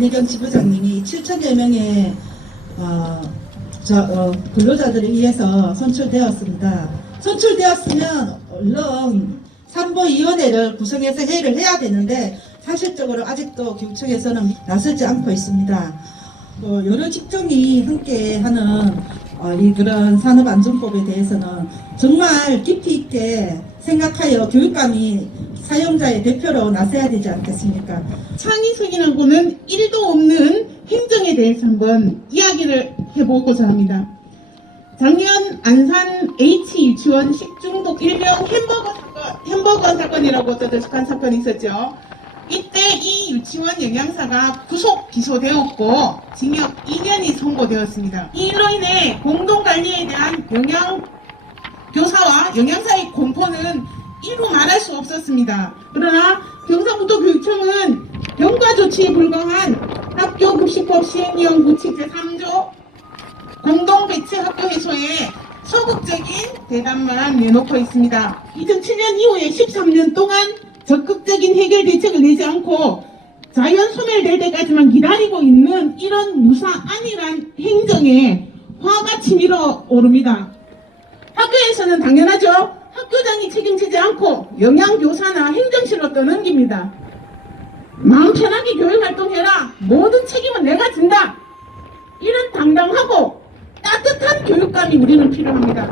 이내경 지부장님이 7천여 명의 어, 저, 어, 근로자들에 의해서 선출되었습니다. 선출되었으면 얼른 산보위원회를 구성해서 회의를 해야 되는데 사실적으로 아직도 교육청에서는 나서지 않고 있습니다. 어, 여러 직종이 함께하는 어, 이 그런 산업안전법에 대해서는 정말 깊이 있게 생각하여 교육감이 사용자의 대표로 나서야 되지 않겠습니까? 창의성이라고는 1도 없는 행정에 대해서 한번 이야기를 해보고자 합니다. 작년 안산 H 유치원 식중독 일명 햄버거 사건, 햄버거 사건이라고 떠들썩한 사건이 있었죠. 이때 이 유치원 영양사가 구속 기소되었고 징역 2년이 선고되었습니다. 이로 인해 공동관리에 대한 영양 교사와 영양사의 공포는 이루 말할 수 없었습니다. 그러나 경상북도 교육청은 병과 조치에 불과한 학교 급식법 시행령 규칙 제3조 공동 배치 학교 해소에 소극적인 대답만 내놓고 있습니다. 2007년 이후에 13년 동안 적극적인 해결 대책을 내지 않고 자연 소멸될 때까지만 기다리고 있는 이런 무사안일한 행정에 화가 치밀어 오릅니다. 학교에서는 당연하죠. 학교장이 책임지지 않고 영양교사나 행정실로 떠넘깁니다. 마음 편하게 교육활동해라. 모든 책임은 내가 진다. 이런 당당하고 따뜻한 교육감이 우리는 필요합니다.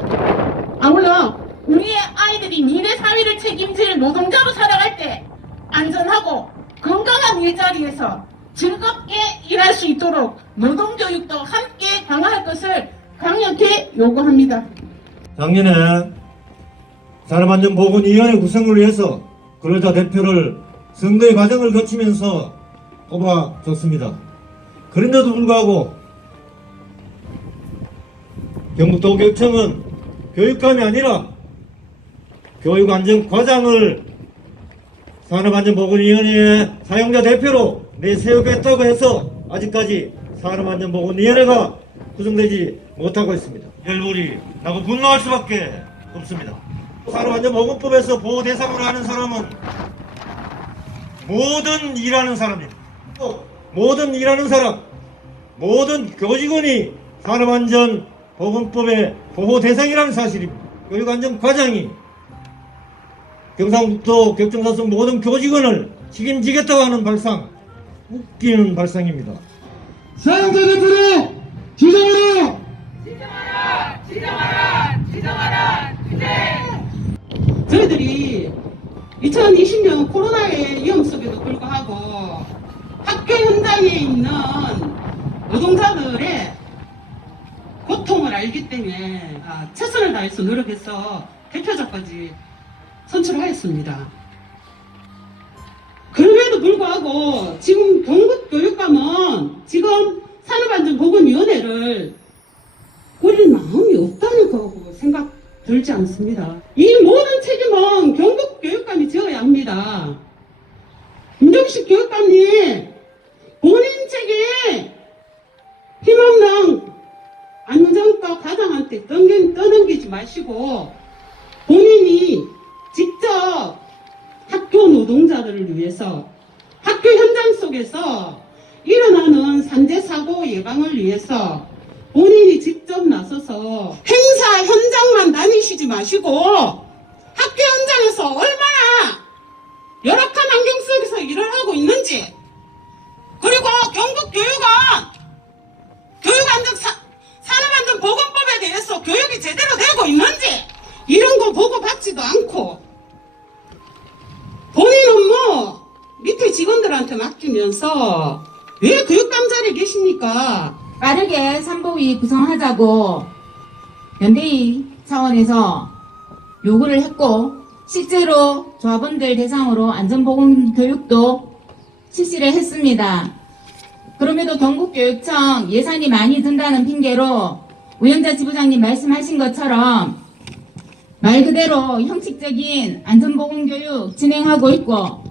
아울러 우리의 아이들이 미래 사회를 책임질 노동자로 살아갈 때 안전하고 건강한 일자리에서 즐겁게 일할 수 있도록 노동교육도 함께 강화할 것을 강력히 요구합니다. 작년에 산업안전보건위원회 구성을 위해서 근로자 대표를 선거의 과정을 거치면서 뽑아줬습니다. 그런데도 불구하고 경북도교육청은 교육감이 아니라 교육안전과장을 산업안전보건위원회의 사용자 대표로 내세우겠다고 해서 아직까지 산업안전보건위원회가 구성되지 못하고 있습니다. 열불이 나고 분노할 수밖에 없습니다. 산업안전보건법에서 보호 대상으로 하는 사람은 모든 일하는 사람입니다. 또 모든 일하는 사람, 모든 교직원이 산업안전보건법의 보호 대상이라는 사실입니다. 교육안전과장이 경상북도 격정사성 모든 교직원을 책임지겠다고 하는 발상, 웃기는 발상입니다. 사용자 대표로 지정하라! 저희들이 2020년 코로나의 위험 속에도 불구하고 학교 현장에 있는 노동자들의 고통을 알기 때문에 아, 최선을 다해서 노력해서 대표자까지 선출하였습니다. 그럼에도 불구하고 지금 경북교육감은 지금 산업안전보건위원회를 꾸릴 마음이 없다는 거고 생각 들지 않습니다. 이 모든 책임은 경북 교육감이 져야 합니다. 임종식 교육감님 본인 책임 힘없는 안전과 과장한테 떠넘기, 떠넘기지 마시고 본인이 직접 학교 노동자들을 위해서 학교 현장 속에서 일어나는 산재 사고 예방을 위해서 본인이 직접 나서서 행사 현장만 다니시지 마시고 학교 현장에서 얼마나 열악한 환경 속에서 일을 하고 있는지 그리고 경북 교육원 교육안전 사, 산업안전보건법에 대해서 교육이 제대로 되고 있는지 이런 거 보고 받지도 않고 본인은 뭐 밑에 직원들한테 맡기면서 왜 교육감 자리에 계십니까? 빠르게 삼보위 구성하자고 연대위 차원에서 요구를 했고 실제로 조합원들 대상으로 안전보건 교육도 실시를 했습니다. 그럼에도 경북교육청 예산이 많이 든다는 핑계로 우영자 지부장님 말씀하신 것처럼 말 그대로 형식적인 안전보건교육 진행하고 있고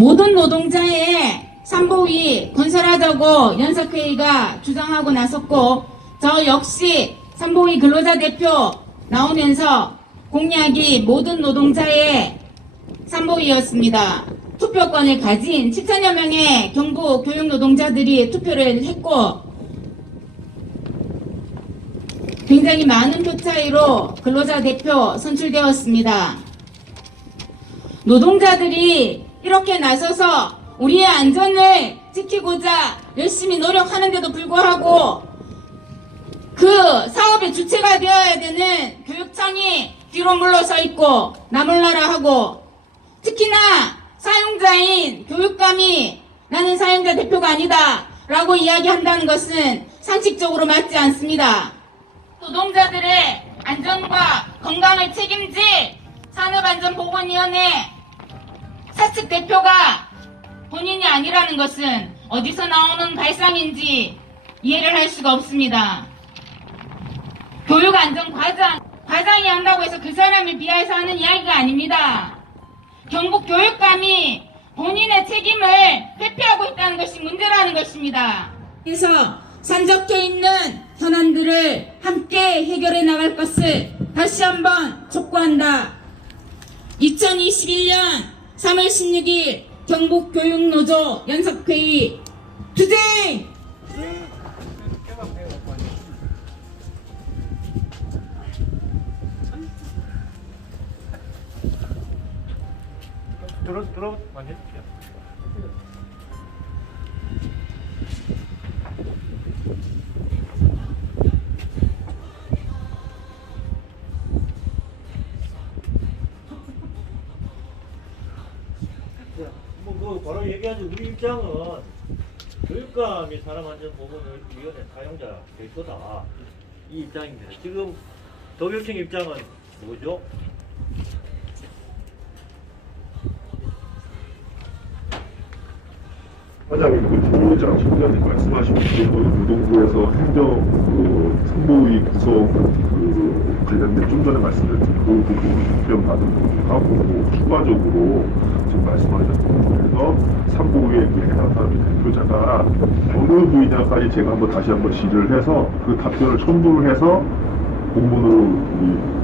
모든 노동자의 삼보위 건설하자고 연석회의가 주장하고 나섰고 저 역시 삼보위 근로자 대표 나오면서 공약이 모든 노동자의 삼보위였습니다. 투표권을 가진 7천여 명의 경북 교육 노동자들이 투표를 했고 굉장히 많은 표 차이로 근로자 대표 선출되었습니다. 노동자들이 이렇게 나서서 우리의 안전을 지키고자 열심히 노력하는데도 불구하고 그 사업의 주체가 되어야 되는 교육청이 뒤로 물러서 있고 나몰라라 하고 특히나 사용자인 교육감이 나는 사용자 대표가 아니다 라고 이야기한다는 것은 상식적으로 맞지 않습니다. 노동자들의 안전과 건강을 책임질 산업안전보건위원회 사측 대표가 본인이 아니라는 것은 어디서 나오는 발상인지 이해를 할 수가 없습니다. 교육안전과장, 과장이 한다고 해서 그 사람을 비하해서 하는 이야기가 아닙니다. 경북 교육감이 본인의 책임을 회피하고 있다는 것이 문제라는 것입니다. 그래서 산적해 있는 현안들을 함께 해결해 나갈 것을 다시 한번 촉구한다. 2021년 3월 16일 경북교육노조 연석회의 투쟁! 들어 들어 완전 주세요. 바로 얘기하지 우리 입장은 교육감이 사람 안전 보건위원회 사용자 별도다 이 입장입니다. 지금 더교청 입장은 뭐죠? 과장님, 그 주무장 총장님 말씀하신 그 노동부에서 행정 그 상무위 구성 그 관련된 좀 전에 말씀드렸던 그 부분을 답변 받은 부분하고 뭐 추가적으로 지금 말씀하셨던 부분에서 상무위에 그 해당하는 대표자가 어느 부위냐까지 제가 한번 다시 한번 질의를 해서 그 답변을 첨부를 해서 공문으로 우리